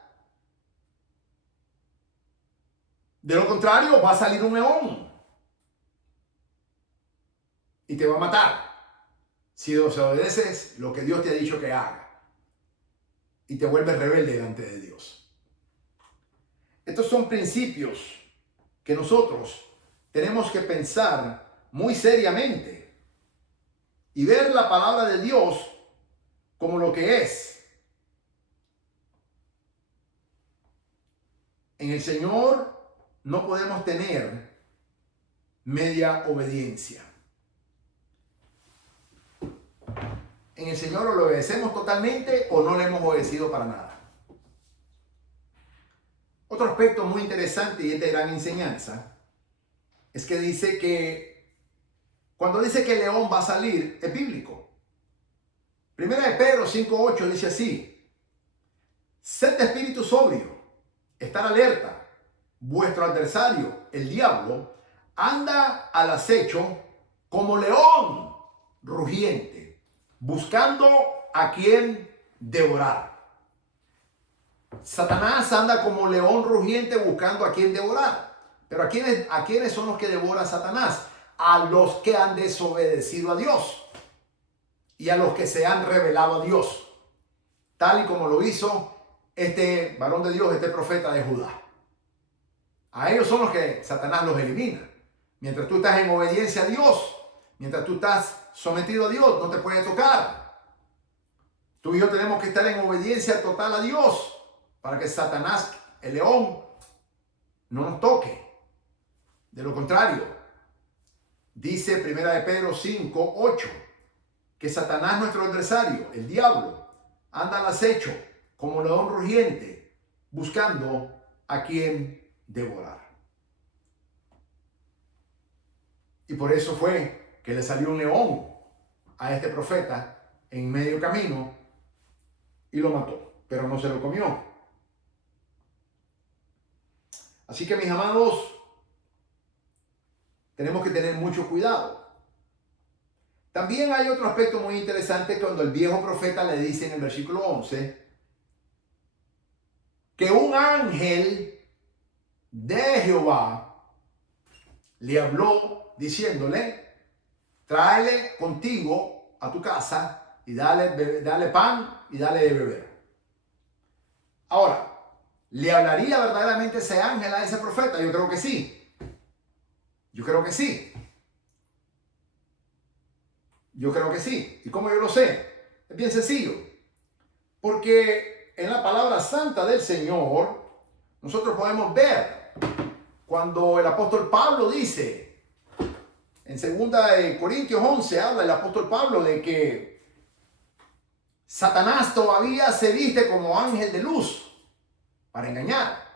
De lo contrario, va a salir un león y te va a matar si desobedeces lo que Dios te ha dicho que haga y te vuelves rebelde delante de Dios. Estos son principios que nosotros tenemos que pensar muy seriamente y ver la palabra de Dios como lo que es. En el Señor no podemos tener media obediencia. En el Señor o lo obedecemos totalmente o no le hemos obedecido para nada. Otro aspecto muy interesante y esta gran enseñanza es que dice que cuando dice que el león va a salir es bíblico. Primera de Pedro 5:8 dice así: sed de espíritu sobrio, estar alerta. Vuestro adversario, el diablo, anda al acecho como león rugiente, buscando a quien devorar. Satanás anda como león rugiente buscando a quien devorar. Pero ¿a quiénes son los que devora Satanás? A los que han desobedecido a Dios y a los que se han rebelado a Dios, tal y como lo hizo este varón de Dios, este profeta de Judá. A ellos son los que Satanás los elimina. Mientras tú estás en obediencia a Dios, mientras tú estás sometido a Dios, no te puede tocar. Tú y yo tenemos que estar en obediencia total a Dios para que Satanás, el león, no nos toque. De lo contrario, dice Primera de Pedro 5:8, que Satanás, nuestro adversario, el diablo, anda al acecho como león rugiente, buscando a quien devorar. Y por eso fue que le salió un león a este profeta en medio camino y lo mató, pero no se lo comió. Así que, mis amados, tenemos que tener mucho cuidado. También hay otro aspecto muy interesante cuando el viejo profeta le dice en el versículo 11 que un ángel de Jehová le habló diciéndole: tráele contigo a tu casa y dale pan y dale de beber. Ahora, ¿le hablaría verdaderamente ese ángel a ese profeta? Yo creo que sí. Yo creo que sí. Yo creo que sí. ¿Y cómo yo lo sé? Es bien sencillo. Porque en la palabra santa del Señor nosotros podemos ver cuando el apóstol Pablo dice, en 2 Corintios 11, habla el apóstol Pablo de que Satanás todavía se viste como ángel de luz para engañar.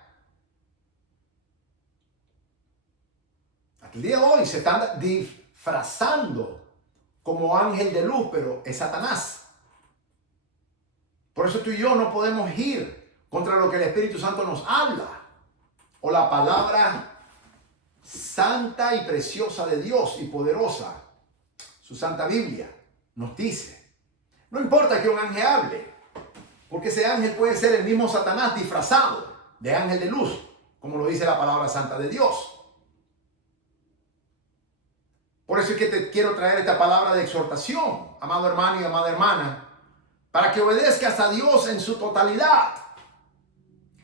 Hasta el día de hoy se están disfrazando como ángel de luz, pero es Satanás. Por eso tú y yo no podemos ir contra lo que el Espíritu Santo nos habla, o la palabra santa y preciosa de Dios y poderosa, su Santa Biblia, nos dice. No importa que un ángel hable, porque ese ángel puede ser el mismo Satanás disfrazado de ángel de luz, como lo dice la palabra santa de Dios. Por eso es que te quiero traer esta palabra de exhortación, amado hermano y amada hermana, para que obedezcas a Dios en su totalidad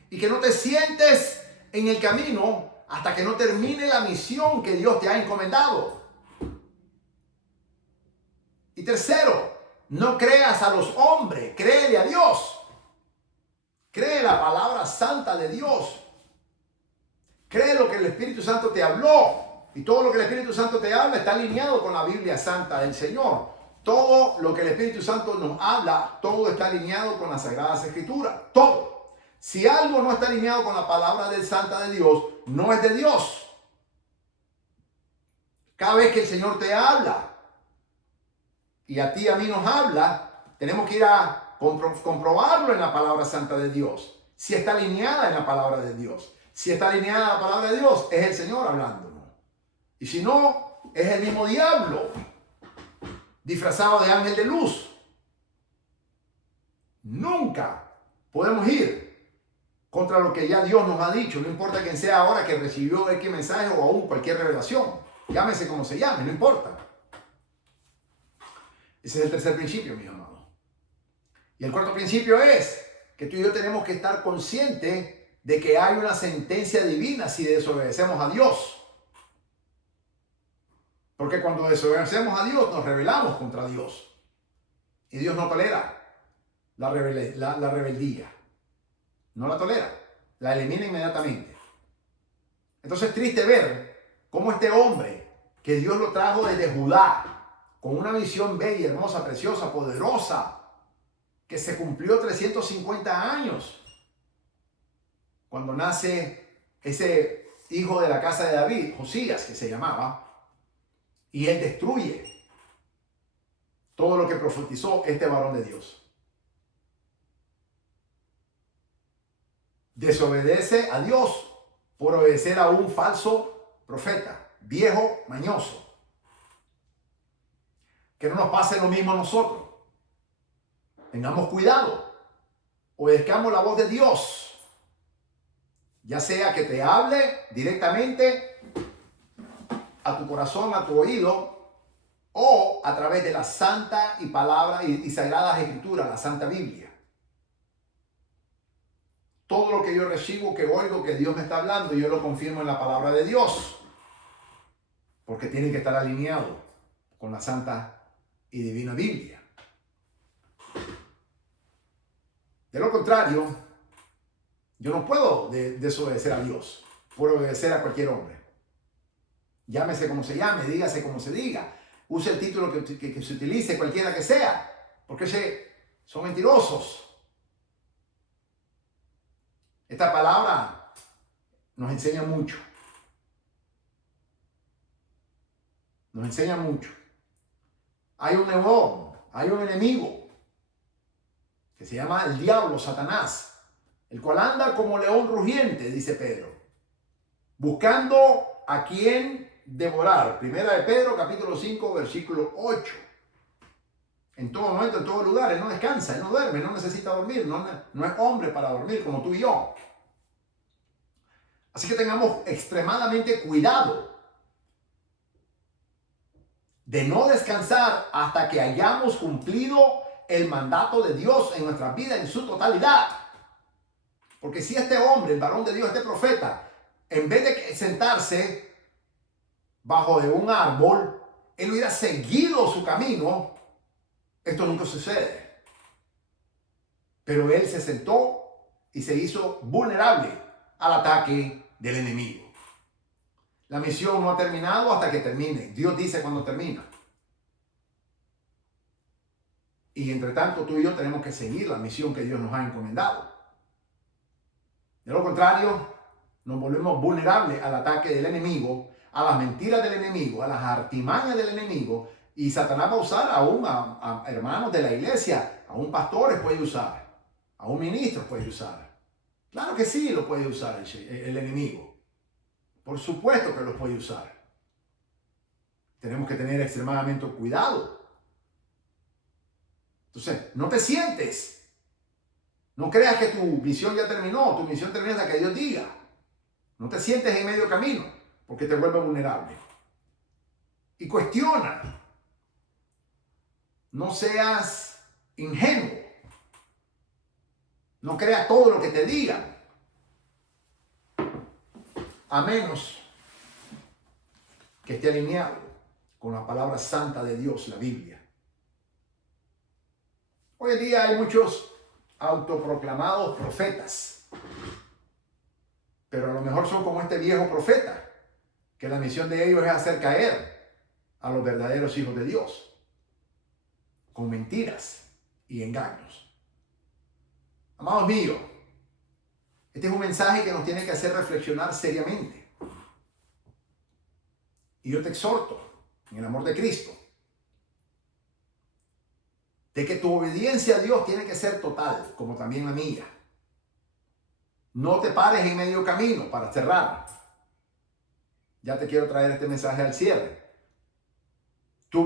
y que no te sientes en el camino hasta que no termine la misión que Dios te ha encomendado. Y tercero, no creas a los hombres, créele a Dios. Cree la palabra santa de Dios. Cree lo que el Espíritu Santo te habló. Y todo lo que el Espíritu Santo te habla está alineado con la Biblia santa del Señor. Todo lo que el Espíritu Santo nos habla, todo está alineado con las Sagradas Escrituras. Todo. Si algo no está alineado con la palabra del Santa de Dios, no es de Dios. Cada vez que el Señor te habla y a ti y a mí nos habla, tenemos que ir a comprobarlo en la palabra santa de Dios. Si está alineada en la palabra de Dios. Si está alineada en la palabra de Dios, es el Señor hablándonos. Y si no, es el mismo diablo disfrazado de ángel de luz. Nunca podemos ir contra lo que ya Dios nos ha dicho. No importa quién sea ahora que recibió X mensaje o aún cualquier revelación. Llámese como se llame, no importa. Ese es el tercer principio, mis amados. Y el cuarto principio es que tú y yo tenemos que estar conscientes de que hay una sentencia divina si desobedecemos a Dios. Porque cuando desobedecemos a Dios, nos rebelamos contra Dios. Y Dios no tolera la rebeldía. No la tolera. La elimina inmediatamente. Entonces es triste ver cómo este hombre, que Dios lo trajo desde Judá, con una visión bella, hermosa, preciosa, poderosa, que se cumplió 350 años, cuando nace ese hijo de la casa de David, Josías, que se llamaba, y él destruye todo lo que profetizó este varón de Dios. Desobedece a Dios por obedecer a un falso profeta, viejo, mañoso. Que no nos pase lo mismo a nosotros. Tengamos cuidado. Obedezcamos la voz de Dios. Ya sea que te hable directamente a tu corazón, a tu oído, o a través de la santa y palabra y sagradas escrituras, la Santa Biblia. Todo lo que yo recibo, que oigo, que Dios me está hablando, yo lo confirmo en la palabra de Dios. Porque tiene que estar alineado con la Santa y Divina Biblia. De lo contrario, yo no puedo desobedecer a Dios por obedecer a cualquier hombre. Llámese como se llame, dígase como se diga. Use el título que se utilice, cualquiera que sea. Porque son mentirosos. Esta palabra nos enseña mucho. Nos enseña mucho. Hay un león, hay un enemigo que se llama el diablo, Satanás, el cual anda como león rugiente, dice Pedro, buscando a quien devorar. Primera de Pedro, capítulo 5, versículo 8. En todo momento, en todo lugar, él no descansa, él no duerme, no necesita dormir, no es hombre para dormir como tú y yo. Así que tengamos extremadamente cuidado de no descansar hasta que hayamos cumplido el mandato de Dios en nuestra vida en su totalidad. Porque si este hombre, el varón de Dios, este profeta, en vez de sentarse bajo de un árbol, él hubiera seguido su camino, esto nunca sucede. Pero él se sentó y se hizo vulnerable al ataque del enemigo. La misión no ha terminado hasta que termine. Dios dice cuando termina. Y entre tanto, tú y yo tenemos que seguir la misión que Dios nos ha encomendado. De lo contrario, nos volvemos vulnerables al ataque del enemigo, a las mentiras del enemigo, a las artimañas del enemigo. Y Satanás va a usar aún a hermanos de la iglesia, aún pastores puede usar, aún ministros puede usar. Claro que sí lo puede usar el enemigo. Por supuesto que lo puede usar. Tenemos que tener extremadamente cuidado. Entonces, no te sientes. No creas que tu misión ya terminó. Tu misión termina hasta que Dios diga. No te sientes en medio camino porque te vuelve vulnerable. Y cuestiona. No seas ingenuo. No creas todo lo que te digan. A menos que esté alineado con la palabra santa de Dios, la Biblia. Hoy en día hay muchos autoproclamados profetas, pero a lo mejor son como este viejo profeta, que la misión de ellos es hacer caer a los verdaderos hijos de Dios. con mentiras y engaños. Amados míos, este es un mensaje que nos tiene que hacer reflexionar seriamente. Y yo te exhorto, en el amor de Cristo, de que tu obediencia a Dios tiene que ser total, como también la mía. No te pares en medio camino para cerrar. Ya te quiero traer este mensaje al cierre. Tu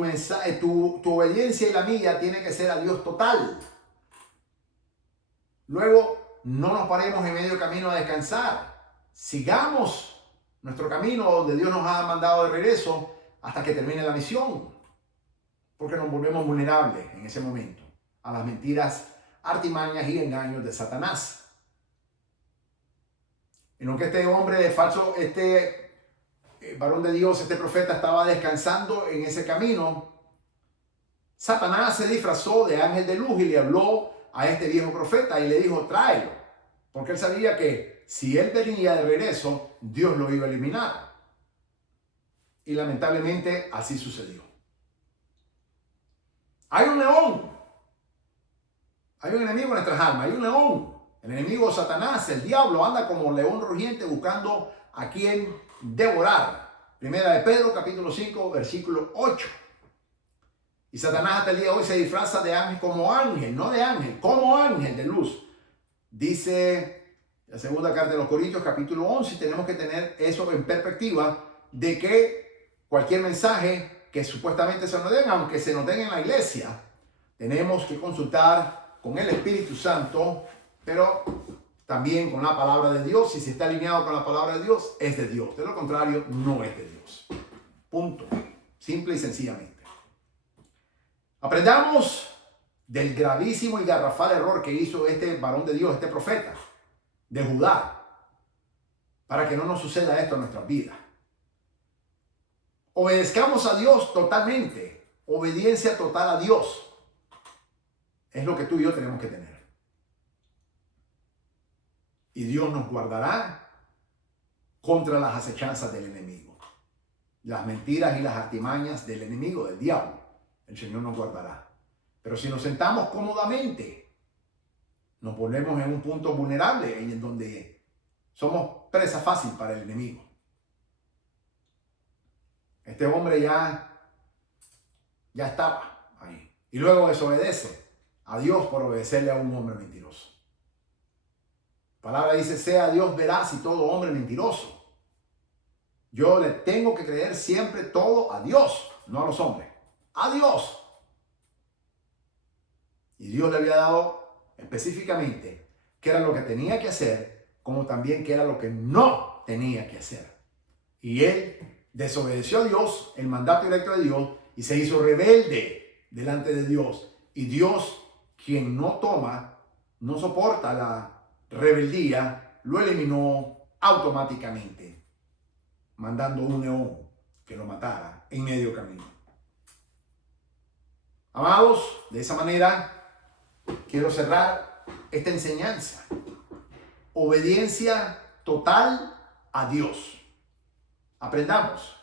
obediencia y la mía tiene que ser a Dios total. Luego, no nos paremos en medio camino a descansar. Sigamos nuestro camino donde Dios nos ha mandado de regreso hasta que termine la misión. Porque nos volvemos vulnerables en ese momento a las mentiras, artimañas y engaños de Satanás. En lo que este hombre de falso, varón de Dios, este profeta estaba descansando en ese camino, Satanás se disfrazó de ángel de luz y le habló a este viejo profeta y le dijo, tráelo, porque él sabía que si él venía de regreso, Dios lo iba a eliminar. Y lamentablemente así sucedió. Hay un león, hay un enemigo en nuestras almas, hay un león. El enemigo Satanás, el diablo, anda como león rugiente buscando a quien devorar. Primera de Pedro, capítulo 5, versículo 8. Y Satanás hasta el día de hoy se disfraza de ángel como ángel, no de ángel, como ángel de luz. Dice la segunda carta de los Corintios, capítulo 11, y tenemos que tener eso en perspectiva de que cualquier mensaje que supuestamente se nos den, aunque se nos den en la iglesia, tenemos que consultar con el Espíritu Santo, pero también con la palabra de Dios. Y si está alineado con la palabra de Dios, es de Dios. De lo contrario, no es de Dios. Punto. Simple y sencillamente. Aprendamos del gravísimo y garrafal error que hizo este varón de Dios, este profeta de Judá, para que no nos suceda esto en nuestras vidas. Obedezcamos a Dios totalmente. Obediencia total a Dios es lo que tú y yo tenemos que tener. Y Dios nos guardará contra las acechanzas del enemigo. Las mentiras y las artimañas del enemigo, del diablo. El Señor nos guardará. Pero si nos sentamos cómodamente, nos ponemos en un punto vulnerable en donde somos presa fácil para el enemigo. Este hombre ya estaba ahí. Y luego desobedece a Dios por obedecerle a un hombre mentiroso. La palabra dice, sea Dios veraz y todo hombre mentiroso. Yo le tengo que creer siempre todo a Dios, no a los hombres. A Dios. Y Dios le había dado específicamente qué era lo que tenía que hacer, como también qué era lo que no tenía que hacer. Y él desobedeció a Dios, el mandato directo de Dios, y se hizo rebelde delante de Dios. Y Dios, quien no soporta la rebeldía, lo eliminó automáticamente, mandando un león que lo matara en medio camino. Amados, de esa manera quiero cerrar esta enseñanza. Obediencia total a Dios. Aprendamos.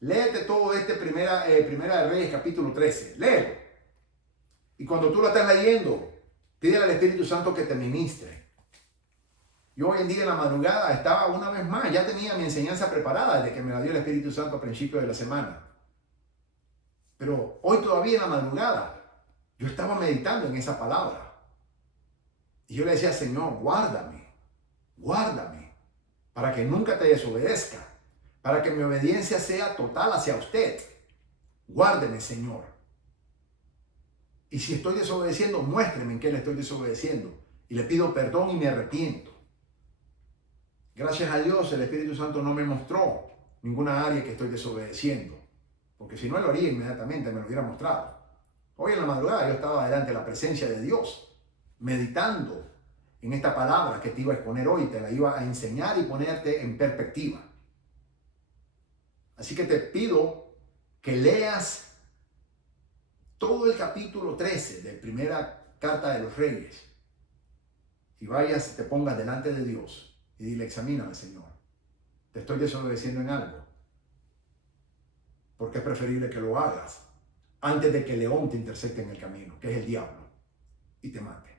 Léete todo Primera de Reyes, capítulo 13. Léelo. Y cuando tú lo estás leyendo, pídele al Espíritu Santo que te ministre. Yo hoy en día en la madrugada estaba una vez más, ya tenía mi enseñanza preparada desde que me la dio el Espíritu Santo a principios de la semana. Pero hoy todavía en la madrugada, yo estaba meditando en esa palabra. Y yo le decía, Señor, guárdame, para que nunca te desobedezca, para que mi obediencia sea total hacia usted. Guárdeme, Señor. Y si estoy desobedeciendo, muéstreme en qué le estoy desobedeciendo. Y le pido perdón y me arrepiento. Gracias a Dios, el Espíritu Santo no me mostró ninguna área que estoy desobedeciendo. Porque si no lo haría inmediatamente, me lo hubiera mostrado. Hoy en la madrugada yo estaba delante de la presencia de Dios, meditando en esta palabra que te iba a exponer hoy, te la iba a enseñar y ponerte en perspectiva. Así que te pido que leas todo el capítulo 13 de Primera Carta de los Reyes y vayas, te pongas delante de Dios y dile, examíname, Señor, te estoy desobedeciendo en algo, porque es preferible que lo hagas antes de que el león te intersecte en el camino, que es el diablo, y te mate.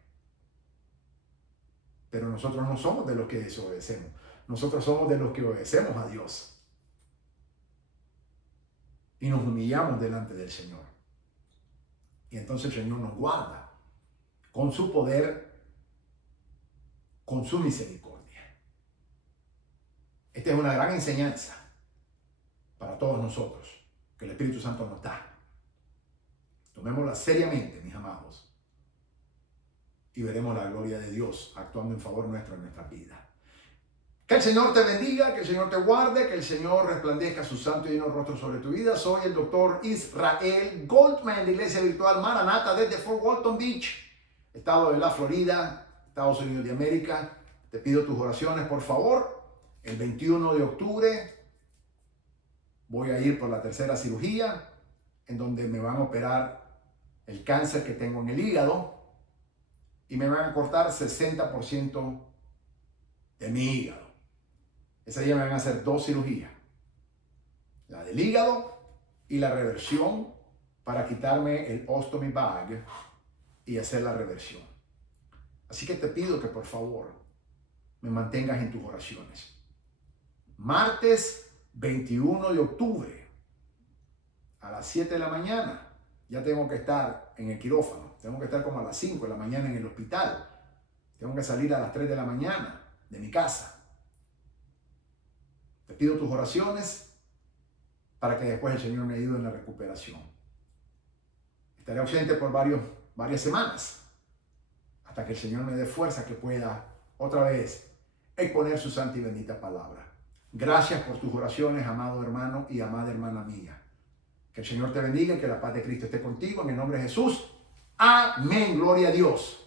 Pero nosotros no somos de los que desobedecemos. Nosotros somos de los que obedecemos a Dios. Y nos humillamos delante del Señor. Y entonces el Señor nos guarda con su poder, con su misericordia. Esta es una gran enseñanza para todos nosotros, que el Espíritu Santo nos da. Tomémosla seriamente, mis amados, y veremos la gloria de Dios actuando en favor nuestro en nuestra vida. Que el Señor te bendiga, que el Señor te guarde, que el Señor resplandezca su santo y lleno rostro sobre tu vida. Soy el doctor Israel Goldman de Iglesia Virtual Maranata desde Fort Walton Beach, estado de la Florida, Estados Unidos de América. Te pido tus oraciones, por favor. El 21 de octubre voy a ir por la tercera cirugía, en donde me van a operar el cáncer que tengo en el hígado y me van a cortar 60% de mi hígado. Ese día me van a hacer 2 cirugías, la del hígado y la reversión para quitarme el ostomy bag y hacer la reversión. Así que te pido que por favor me mantengas en tus oraciones. Martes 21 de octubre a las 7 de la mañana ya tengo que estar en el quirófano. Tengo que estar como a las 5 de la mañana en el hospital. Tengo que salir a las 3 de la mañana de mi casa. Te pido tus oraciones para que después el Señor me ayude en la recuperación. Estaré ausente por varias semanas hasta que el Señor me dé fuerza que pueda otra vez exponer su santa y bendita palabra. Gracias por tus oraciones, amado hermano y amada hermana mía. Que el Señor te bendiga y que la paz de Cristo esté contigo en el nombre de Jesús. Amén. Gloria a Dios.